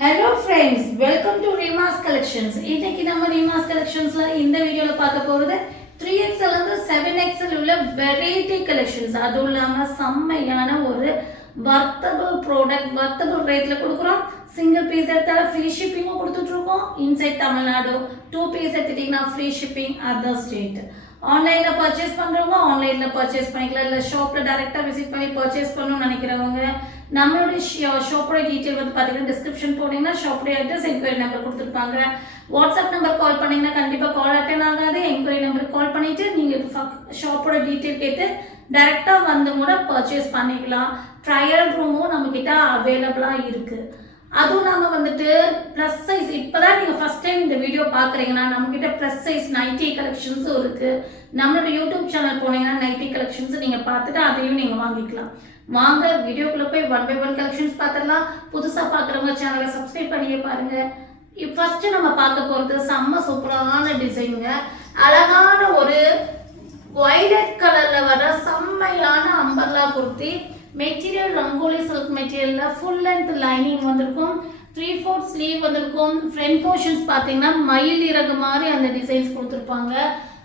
Hello friends, welcome to Reema's Collections. இன்னைக்கு நம்ம Reema's Collectionsல இந்த வீடியோல பார்க்க போறது 3XL and 7XL உள்ள variety collections. அதுவும் இல்லாம செம்மையான ஒரு வர்த்தபிள் ப்ராடக்ட் வர்த்தபிள் ரேட்ல கொடுக்குறோம். சிங்கிள் பீஸ் எடுத்தால ஃப்ரீ ஷிப்பிங்கும் கொடுத்துட்டு இருக்கோம். இன்சைட் தமிழ்நாடு 2 பீஸ் எடுத்தீங்கன்னா ஃப்ரீ ஷிப்பிங் அதர் ஸ்டேட். ஆன்லைன்ல பர்ச்சேஸ் பண்றவங்க ஆன்லைன்ல பர்ச்சேஸ் பண்ணிக்கலாம், இல்ல ஷாப்ல டைரக்டா விசிட் பண்ணி பர்ச்சேஸ் பண்ணணும்னு நினைக்கிறவங்க நம்மளோட ஷாப்போட டீட்டெயில் வந்து பார்த்தீங்கன்னா டிஸ்கிரிப்ஷன் போனீங்கன்னா ஷாப்போட அட்ரஸ் என்கொயரி நம்பர் கொடுத்துருப்பாங்க. வாட்ஸ்அப் நம்பர் கால் பண்ணீங்கன்னா கண்டிப்பாக கால் அட்டன் ஆகாது. என்கொயரி நம்பருக்கு கால் பண்ணிட்டு நீங்கள் ஷாப்போட டீட்டெயில் கேட்டு டைரெக்டாக வந்து கூட பர்ச்சேஸ் பண்ணிக்கலாம். ட்ரையல் ரூமும் நம்மக்கிட்ட அவைலபிளாக இருக்குது. அதுவும் நாங்கள் வந்துட்டு ப்ளஸ் சைஸ் இப்போ தான் நீங்கள் ஃபஸ்ட் டைம் இந்த வீடியோ பார்க்குறீங்கன்னா நம்மக்கிட்ட ப்ளஸ் சைஸ் நைட்டி கலெக்ஷன்ஸும் இருக்குது. நம்மளோட யூடியூப் சேனல் போனீங்கன்னா நைட்டி கலெக்ஷன்ஸ் நீங்கள் பார்த்துட்டு அதையும் நீங்கள் வாங்கிக்கலாம். வாங்க வீடியோக்குள்ளே போய் 1 by 1 கலெக்ஷன்ஸ் பார்த்துடலாம். புதுசாக பார்க்குறவங்க சேனலை சப்ஸ்கிரைப் பண்ணியே பாருங்கள். ஃபஸ்ட்டு நம்ம பார்க்க போகிறது செம்ம சூப்பரான டிசைனுங்க. அழகான ஒரு வைலட் கலரில் வர செம்மையான umbrella kurti. Material rangoli silk மெட்டீரியலில் ஃபுல் லென்த் லைனிங் வந்திருக்கும். 3/4 ஸ்லீவ் வந்திருக்கும். ஃப்ரண்ட் போர்ஷன்ஸ் பார்த்தீங்கன்னா மயில் இறகு மாதிரி அந்த டிசைன்ஸ் கொடுத்துருப்பாங்க.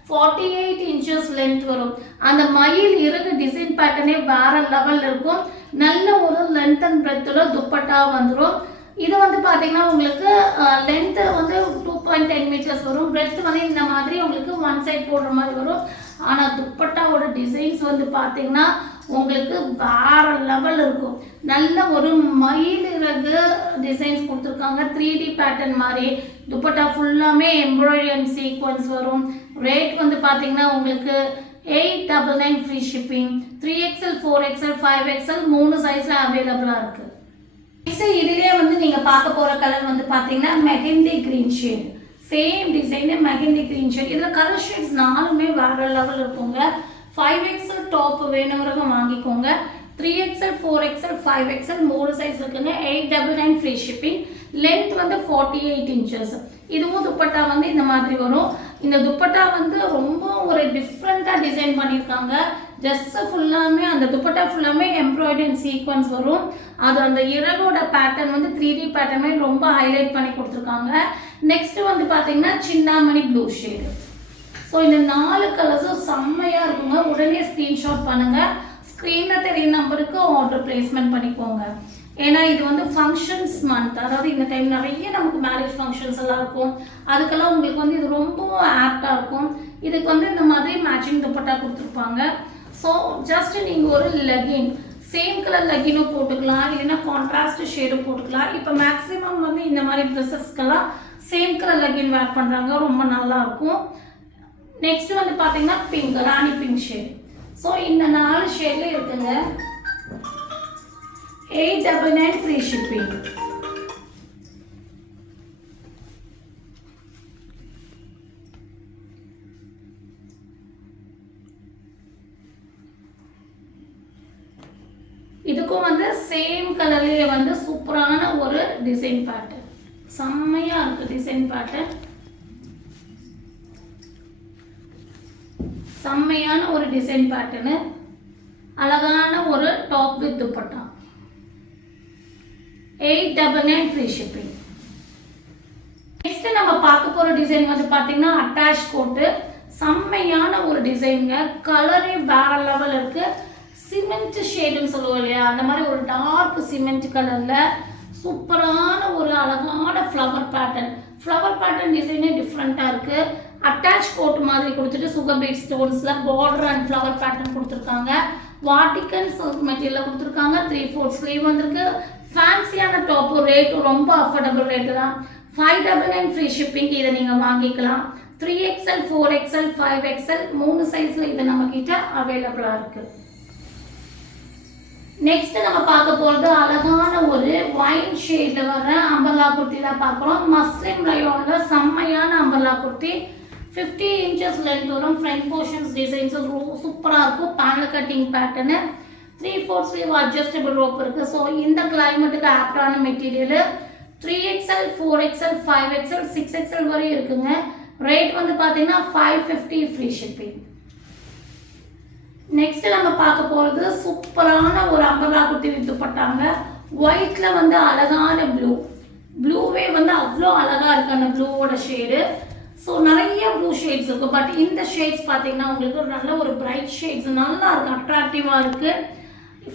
48 inches லென்த் வரும். அந்த மயில் இறகு டிசைன் பேட்டர்னே வேற லெவலில் இருக்கும். நல்ல ஒரு லென்த் அண்ட் பிரெத்தில் துப்பட்டா வந்துடும். இது வந்து பார்த்தீங்கன்னா உங்களுக்கு லென்த்து வந்து 2.10 meters வரும். பிரெத் வந்து இந்த மாதிரி உங்களுக்கு ஒன் சைட் போடுற மாதிரி வரும். ஆனால் துப்பட்டாவோட டிசைன்ஸ் வந்து பார்த்தீங்கன்னா உங்களுக்கு வேற லெவல் இருக்கும். நல்ல ஒரு மயில் இறகு டிசைன்ஸ் கொடுத்துருக்காங்க. 3D பேட்டர்ன் மாதிரி துப்பட்டா ஃபுல்லாமே எம்ப்ராய்டரி அண்ட் சீக்வன்ஸ் வரும். ரேட் வந்து பார்த்தீங்கன்னா உங்களுக்கு 899 free shipping. 3XL 4XL 5XL 3 சைஸில் அவைலபிளாக இருக்குது. நெக்ஸ்ட் இதுலேயே வந்து நீங்கள் பார்க்க போகிற கலர் வந்து பார்த்தீங்கன்னா mehndi green shade. Same design mehndi green shade. இதில் கலர் ஷேட்ஸ் 4மே வேற லெவல் இருக்குங்க. 5XL டாப் வேணுங்கிறவங்க வாங்கிக்கோங்க. 3XL 4XL 5XL 3 சைஸ் இருக்குங்க. 899 ஃப்ரீ ஷிப்பிங். லென்த் வந்து 48 inches. இதுவும் துப்பட்டா வந்து இந்த மாதிரி வரும். இந்த துப்பட்டா வந்து ரொம்ப ஒரு டிஃப்ரெண்ட்டாக டிசைன் பண்ணியிருக்காங்க. ஜஸ்ட் ஃபுல்லாமே அந்த துப்பட்டா ஃபுல்லாமே எம்ப்ராய்டரி அண்ட் சீக்வன்ஸ் வரும். அது அந்த இறகோட பேட்டர்ன் வந்து 3D பேட்டர்னே ரொம்ப ஹைலைட் பண்ணி கொடுத்துருக்காங்க. நெக்ஸ்ட் வந்து பார்த்தீங்கன்னா சின்னாமணி ப்ளூ ஷேடு. ஸோ இந்த 4 கலர்ஸும் செம்மையாக இருக்குங்க. உடனே ஸ்க்ரீன்ஷாட் பண்ணுங்கள். ஸ்க்ரீனில் தெரிய நம்பருக்கு ஆர்டர் பிளேஸ்மெண்ட் பண்ணிக்கோங்க. ஏன்னா இது வந்து ஃபங்க்ஷன்ஸ் மந்த், அதாவது இந்த டைம் நிறைய நமக்கு மேரேஜ் ஃபங்க்ஷன்ஸ் எல்லாம் இருக்கும். அதுக்கெல்லாம் உங்களுக்கு வந்து இது ரொம்ப ஆப்டாக இருக்கும். இதுக்கு வந்து இந்த மாதிரி மேட்சிங் துப்பட்டா கொடுத்துருப்பாங்க. ஸோ ஜஸ்ட் நீங்கள் ஒரு லெகின் சேம் கலர் லெகினும் போட்டுக்கலாம், இல்லைன்னா கான்ட்ராஸ்ட் ஷேடும் போட்டுக்கலாம். இப்போ மேக்ஸிமம் வந்து இந்த மாதிரி ட்ரெஸ்ஸஸ்க்கெல்லாம் சேம் கலர் லெகின் வேர் பண்ணுறாங்க, ரொம்ப நல்லாயிருக்கும். நெக்ஸ்ட் வந்து பார்த்தீங்கன்னா பிங்க், ராணி பிங்க் ஷேட். ஸோ இந்த 4 ஷேடில் இருக்குங்க. 899 ஃப்ரீ ஷிப்பிங். இதுக்கும் வந்து சேம் கலர்லேயே வந்து சூப்பரான ஒரு டிசைன் பேட்டர்ன். செம்மையாக இருக்குது டிசைன் பேட்டர்ன். செம்மையான ஒரு டிசைன் பேட்டர்னு. அழகான ஒரு top with dupatta. 899 free shipping. Next நம்ம பார்க்க போகிற டிசைன் வந்து பார்த்தீங்கன்னா அட்டாச் கோட்டு. செம்மையான ஒரு டிசைனுங்க. கலரே வேற லெவல் இருக்கு. சிமெண்ட் ஷேடுன்னு சொல்லுவோம் இல்லையா, அந்த மாதிரி ஒரு டார்க் சிமெண்ட் கலரில் சூப்பரான ஒரு அழகான ஃப்ளவர் பேட்டர்ன். ஃப்ளவர் பேட்டர்ன் டிசைனே டிஃப்ரெண்ட்டாக இருக்குது. அட்டாச் கோட் மாதிரி கொடுத்துட்டு சுகர் பீட் ஸ்டோன்ஸில் பார்டர் அண்ட் ஃப்ளவர் பேட்டர்ன் கொடுத்துருக்காங்க. வாட்டிக்கன் சில்க் மெட்டீரியலில் கொடுத்துருக்காங்க. 3/4 ஸ்லீவ் வந்திருக்கு. ஃபேன்சியான டாப்பு. ரேட்டும் ரொம்ப அஃபோர்டபுள் ரேட்டு தான். 599 ஃப்ரீ ஷிப்பிங். இதை நீங்கள் வாங்கிக்கலாம். 3XL 4XL 5XL 3 சைஸில் இது நம்மக்கிட்ட அவைலபிளாக இருக்குது. நெக்ஸ்ட் நம்ம பார்க்க போகிறது அழகான ஒரு ஒயின் ஷேடில் வர அம்பர்லா குர்த்தி தான் பார்க்குறோம். மஸ்லிம் ரயோனில் செம்மையான அம்பர்லா குர்த்தி. 50 inches லென்த் வரும். ஃப்ரண்ட் போர்ஷன்ஸ் டிசைன்ஸும் சூப்பராக இருக்கும். Panel cutting pattern. 3/4 sleeve adjustable rope இருக்குது. ஸோ இந்த கிளைமேட்டுக்கு ஆப்டான material. 3XL 4XL 5XL 6XL வரையும் இருக்குங்க. ரேட் வந்து பார்த்தீங்கன்னா 550 ஃப்ரீ ஷிப்பிங். நெக்ஸ்ட் நம்ம பார்க்க போகிறது சூப்பரான ஒரு அம்பர்லா குர்த்தி வித்து போட்டாங்க. ஒயிட்ல வந்து அழகான ப்ளூ வந்து அவ்வளோ அழகாக இருக்குது அந்த ப்ளூவோட ஷேடு. ஸோ நிறைய ப்ளூ ஷேட்ஸ் இருக்குது. பட் இந்த ஷேட்ஸ் பார்த்தீங்கன்னா உங்களுக்கு ஒரு நல்ல ஒரு பிரைட் ஷேட்ஸ் நல்லா இருக்குது, அட்ராக்டிவாக இருக்குது.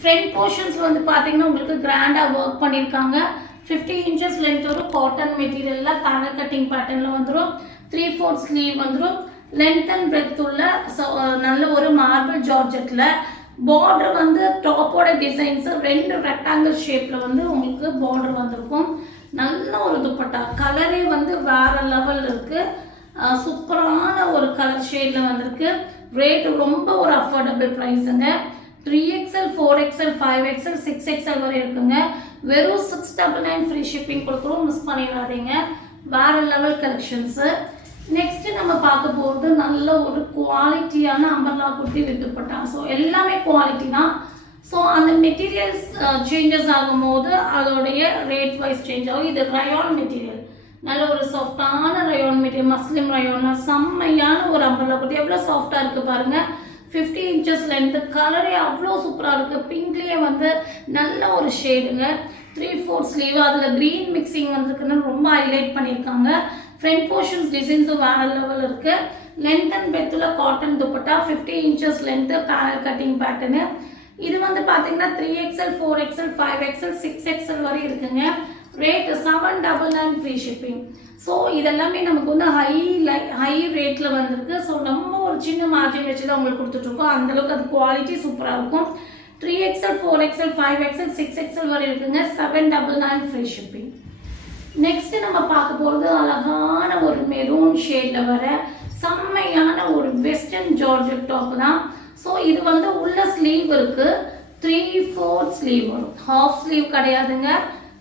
ஃப்ரண்ட் போர்ஷன்ஸில் வந்து பார்த்தீங்கன்னா உங்களுக்கு கிராண்டாக ஒர்க் பண்ணியிருக்காங்க. 50 inches லென்த் வரும். காட்டன் மெட்டீரியலில் பேனல் கட்டிங் பேட்டர்னில் வந்துடும். 3/4 ஸ்லீவ் வந்துடும். லென்த் அண்ட் பிரெத் உள்ள நல்ல ஒரு மார்பிள் ஜார்ஜெட்டில் பார்டர் வந்து டாப்போட டிசைன்ஸு 2 ரெக்டாங்கிள் ஷேப்பில் வந்து உங்களுக்கு பார்டர் வந்திருக்கும். நல்ல ஒரு துப்பட்டா, கலரே வந்து வேறு லெவல் இருக்குது. சூப்பரான ஒரு கலர் ஷேடில் வந்திருக்கு. ரேட்டு ரொம்ப ஒரு affordable ப்ரைஸுங்க. 3XL 4XL 5XL 6XL வரை இருக்குங்க. வெறும் 699 ஃப்ரீ ஷிப்பிங் கொடுக்குறோம், மிஸ் பண்ணிடாதீங்க. வேறு லெவல் கலெக்ஷன்ஸு. நெக்ஸ்ட்டு நம்ம பார்க்க போகிறது நல்ல ஒரு குவாலிட்டியான umbrella kurti with dupatta. So எல்லாமே குவாலிட்டி தான். ஸோ அந்த மெட்டீரியல்ஸ் சேஞ்சஸ் ஆகும்போது அதோடைய ரேட் வைஸ் சேஞ்ச் ஆகும். இது ரயான் மெட்டீரியல், நல்ல ஒரு சாஃப்டான ரயான் மெட்டீரியல், மஸ்லிம் ரயான், செம்மையான ஒரு அம்பர்லா குர்த்தி. எவ்வளோ சாஃப்டாக இருக்குது பாருங்கள். 50 inches லென்த்து, கலரே அவ்வளோ சூப்பராக இருக்குது. பிங்க்லேயே வந்து நல்ல ஒரு ஷேடுங்க. 3/4 ஸ்லீவ், அதில் க்ரீன் மிக்சிங் வந்துருக்குன்னு ரொம்ப ஹைலைட் பண்ணியிருக்காங்க. ஃப்ரண்ட் போர்ஷன்ஸ் டிசைன்ஸும் வேறு லெவல் இருக்குது. லென்த் அண்ட் பெத்தில் cotton dupatta, 50 inches length, panel cutting pattern. இது வந்து பார்த்தீங்கன்னா 3XL 4XL 5XL 6XL வரை இருக்குங்க. Rate 799 free shipping. ஸோ இதெல்லாமே நமக்கு வந்து ஹை ரேட்டில் வந்திருக்கு. ஸோ நம்ம ஒரு சின்ன மார்ஜின் வச்சு தான் உங்களுக்கு கொடுத்துட்ருக்கோம். அந்தளவுக்கு அது குவாலிட்டி சூப்பராக இருக்கும். 3XL 4XL 5XL 6XL வரை இருக்குங்க. 799 ஃப்ரீ ஷிப்பிங். நெக்ஸ்ட்டு நம்ம பார்க்க போகிறது அழகான ஒரு மெரூன் ஷேடில் வர செம்மையான ஒரு வெஸ்டர்ன் ஜார்ஜெட் டாப் தான். ஸோ இது வந்து உள்ள ஸ்லீவ் இருக்குது. 3/4 ஸ்லீவ் வரும், ஹாஃப் ஸ்லீவ் கிடையாதுங்க.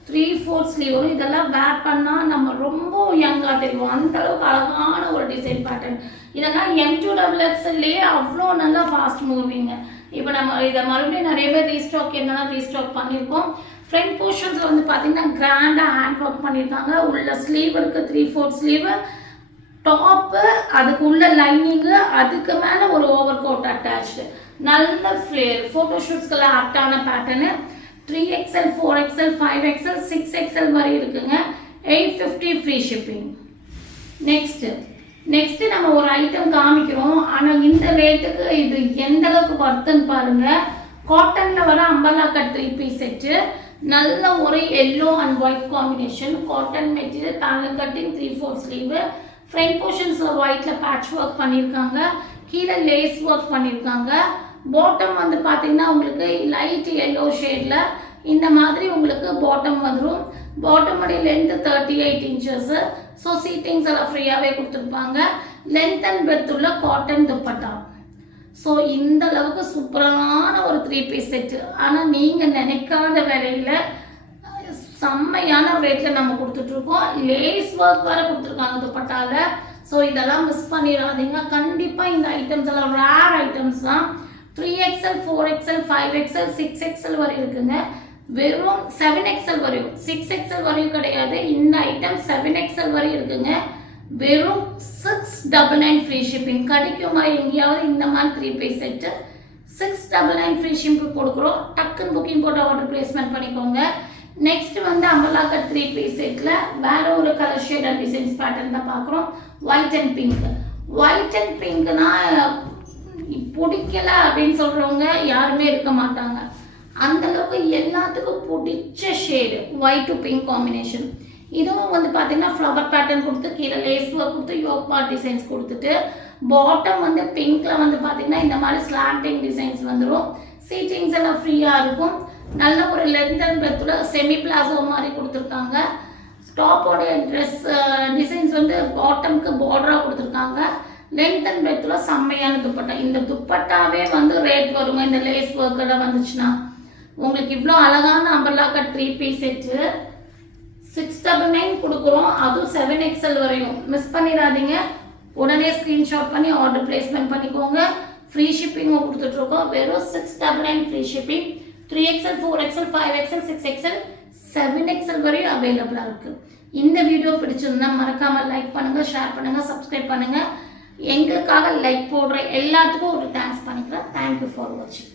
3/4 ஸ்லீவ் வரும். இதெல்லாம் வேர் பண்ணால் நம்ம ரொம்ப யங்காக தெரியும், அந்தளவுக்கு அழகான ஒரு டிசைன் பேட்டர்ன். இதெல்லாம் M2XXLலேயே அவ்வளோ நல்லா ஃபாஸ்ட் மூவிங்க. இப்போ நம்ம இதை மறுபடியும் நிறைய பேர் ரீஸ்டாக் என்னன்னா ரீஸ்டாக் பண்ணியிருக்கோம். ஃப்ரண்ட் போர்ஷன்ஸில் வந்து பார்த்தீங்கன்னா கிராண்டாக ஹேண்ட் ஒர்க் பண்ணியிருக்காங்க. உள்ள ஸ்லீவ் இருக்குது, 3/4 ஸ்லீவு, டாப்பு, அதுக்கு உள்ள லைனிங்கு, அதுக்கு மேலே ஒரு ஓவர் கோட் அட்டாச்சு. நல்ல ஃப்ளேர், ஃபோட்டோஷூட்ஸ்க்கெல்லாம் ஆப்டான pattern. 3XL 4XL 5XL 6XL வரை இருக்குங்க. 850 ஃப்ரீ ஷிப்பிங். நெக்ஸ்ட்டு நம்ம ஒரு ஐட்டம் காமிக்கிறோம். ஆனால் இந்த ரேட்டுக்கு இது எந்த அளவுக்கு வர்த்துன்னு பாருங்கள். காட்டனில் வர அம்பர்லா கட் 3 பீஸ் செட்டு, நல்ல ஒரு yellow and white combination, cotton material, panel cutting, 3/4 sleeve. Front போர்ஷன்ஸில் ஒயிட்டில் பேட்ச் ஒர்க் பண்ணியிருக்காங்க, கீழே லேஸ் ஒர்க் பண்ணியிருக்காங்க. பாட்டம் வந்து பார்த்தீங்கன்னா உங்களுக்கு லைட் எல்லோ ஷேடில் இந்த மாதிரி உங்களுக்கு பாட்டம் வந்துடும். பாட்டமுடைய லென்த்து 38 inches. ஸோ சீட்டிங்ஸ் எல்லாம் ஃப்ரீயாகவே கொடுத்துருப்பாங்க. லென்த் அண்ட் பெர்த் உள்ள காட்டன் துப்பட்டா. ஸோ இந்த அளவுக்கு சூப்பரான ஒரு 3 பீஸ் செட்டு. ஆனால் நீங்கள் நினைக்காத விலையில் செம்மையான ரேட்டில் நம்ம கொடுத்துட்ருக்கோம். லேஸ் ஒர்க் வேறு கொடுத்துருக்காங்க துப்பட்டாவில். ஸோ இதெல்லாம் மிஸ் பண்ணிடாதீங்க. கண்டிப்பாக இந்த ஐட்டம்ஸ் எல்லாம் ரேர் ஐட்டம்ஸ் தான். 3XL 4XL 5XL 6XL வரை இருக்குங்க. வெறும் 7XL வரையும், 6XL வரையும் கிடையாது. இந்த ஐட்டம் 7XL வரை இருக்குங்க. வெறும் 699 ஃப்ரீ ஷிப்பிங். கிடைக்குமா எங்கேயாவது இந்த மாதிரி 3 பீஸ் செட்டு? 699 ஃப்ரீ ஷிப்பிங் கொடுக்குறோம். டக்குன்னு புக்கிங் போட்டு ஆர்டர் பிளேஸ்மெண்ட் பண்ணிக்கோங்க. நெக்ஸ்ட் வந்து அம்பர்லா கட் 3 பீஸ் செட்டில் வேற ஒரு colour shade and designs pattern தான் பார்க்குறோம். White and pink. White and பிங்க்னா பிடிக்கல அப்படின்னு சொல்கிறவங்க யாருமே இருக்க மாட்டாங்க. அந்தளவுக்கு எல்லாத்துக்கும் பிடிச்ச shade white to pink combination. இதுவும் வந்து பார்த்தீங்கன்னா ஃப்ளவர் பேட்டர்ன் கொடுத்து கீழே லேஸ் ஒர்க் கொடுத்து யோக் பார்ட் டிசைன்ஸ் கொடுத்துட்டு பாட்டம் வந்து பிங்க்கில் வந்து பார்த்தீங்கன்னா இந்த மாதிரி ஸ்லாண்டிங் டிசைன்ஸ் வந்துடும். சீட்டிங்ஸ் எல்லாம் ஃப்ரீயாக இருக்கும். நல்ல ஒரு லென்த் அண்ட் பெர்த்தில் செமி பிளாசோ மாதிரி கொடுத்துருக்காங்க. டாப்போடைய ட்ரெஸ் டிசைன்ஸ் வந்து பாட்டமுக்கு பார்டராக கொடுத்துருக்காங்க. லென்த் அண்ட் பெர்த்தில் செம்மையான துப்பட்டா. இந்த துப்பட்டாவே வந்து ரேட் வருங்க. இந்த லேஸ் ஒர்க்கெல்லாம் வந்துச்சுன்னா உங்களுக்கு இவ்வளோ அழகான அம்பர்லா கட் 3 பீஸ் செட்டு 699 கொடுக்குறோம். அதுவும் 7XL வரையும். மிஸ் பண்ணிடாதீங்க. உடனே ஸ்க்ரீன்ஷாட் பண்ணி ஆர்டர் பிளேஸ்மெண்ட் பண்ணிக்கோங்க. ஃப்ரீ ஷிப்பிங்கும் கொடுத்துட்ருக்கோம். வெறும் 699 free shipping. 3XL 4XL 5XL 6XL 7XL வரையும் அவைலபிளாக இருக்குது. இந்த வீடியோ பிடிச்சிருந்தா மறக்காமல் லைக் பண்ணுங்கள், ஷேர் பண்ணுங்கள், சப்ஸ்கிரைப் பண்ணுங்கள். எங்களுக்காக லைக் போடுற எல்லாத்துக்கும் ஒரு தேங்க்ஸ் பண்ணிக்கிறேன். தேங்க்யூ ஃபார் வாட்சிங்.